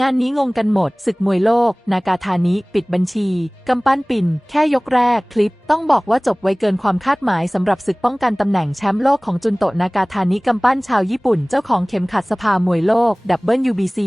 งานนี้งงกันหมด ศึกมวยโลก นากาธานิ ปิดบัญชี กำปั้นปินแค่ยกแรกคลิป ต้องบอกว่าจบไวเกินความคาดหมายสำหรับศึกป้องกันตำแหน่งแชมป์โลกของจุนโตนากาธานิกำปั้นชาวญี่ปุ่น เจ้าของเข็มขัดสภามวยโลก WBC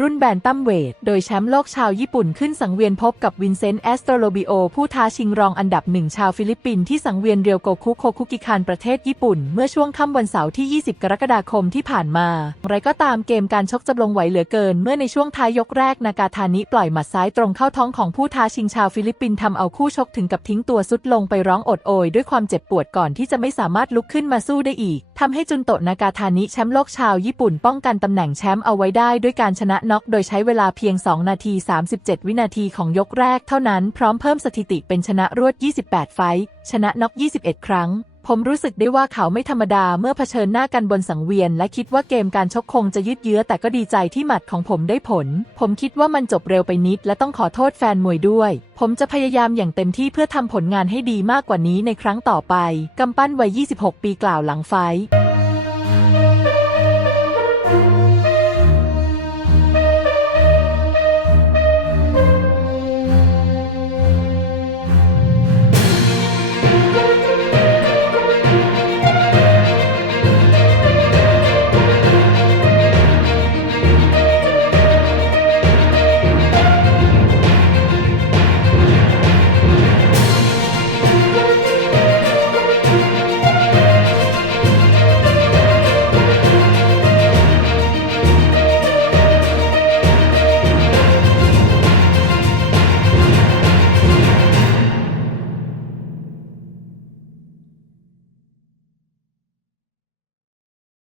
รุ่นแบนตัมเวท โดยแชมป์โลกชาวญี่ปุ่นขึ้นสังเวียนพบกับวินเซนต์แอสโตโลบิโอผู้ท้าชิงรองอันดับหนึ่งชาวฟิลิปปินส์ที่สังเวียนเรียวโกคุโคคุกิคานประเทศญี่ปุ่น เมื่อช่วงค่ำวันเสาร์ที่ 20 กรกฎาคมที่ผ่านมา ไรก็ตามเกมการชกจำลงไหวเหลือเกินเมื่อในช่วงท้ายยกแรกนากาธานิปล่อยหมัดซ้ายตรงเข้าท้องของผู้ท้าชิงชาวฟิลิปปินส์ทำเอาคู่ชกถึงกับทิ้งตัวสุดลงไปร้องอดโอยด้วยความเจ็บปวดก่อนที่จะไม่สามารถลุกขึ้นมาสู้ได้อีกทำให้จุนโตะนากาธานิแชมป์โลกชาวญี่ปุ่นป้องกันตำแหน่งแชมป์เอาไว้ได้ด้วยการชนะน็อกโดยใช้เวลาเพียง 2 นาที 37 วินาทีของยกแรกเท่านั้นพร้อมเพิ่มสถิติเป็นชนะรวด 28 ไฟท์ชนะน็อก21 ครั้ง ผมรู้สึกได้ว่าเขาไม่ธรรมดาเมื่อเผชิญหน้ากันบนสังเวียน และคิดว่าเกมการชกคงจะยืดเยื้อแต่ก็ดีใจที่หมัดของผมได้ผล ผมคิดว่ามันจบเร็วไปนิด และต้องขอโทษแฟนมวยด้วย ผมจะพยายามอย่างเต็มที่เพื่อทำผลงานให้ดีมากกว่านี้ในครั้งต่อไป กำปั้นวัย 26 ปีกล่าวหลังไฟ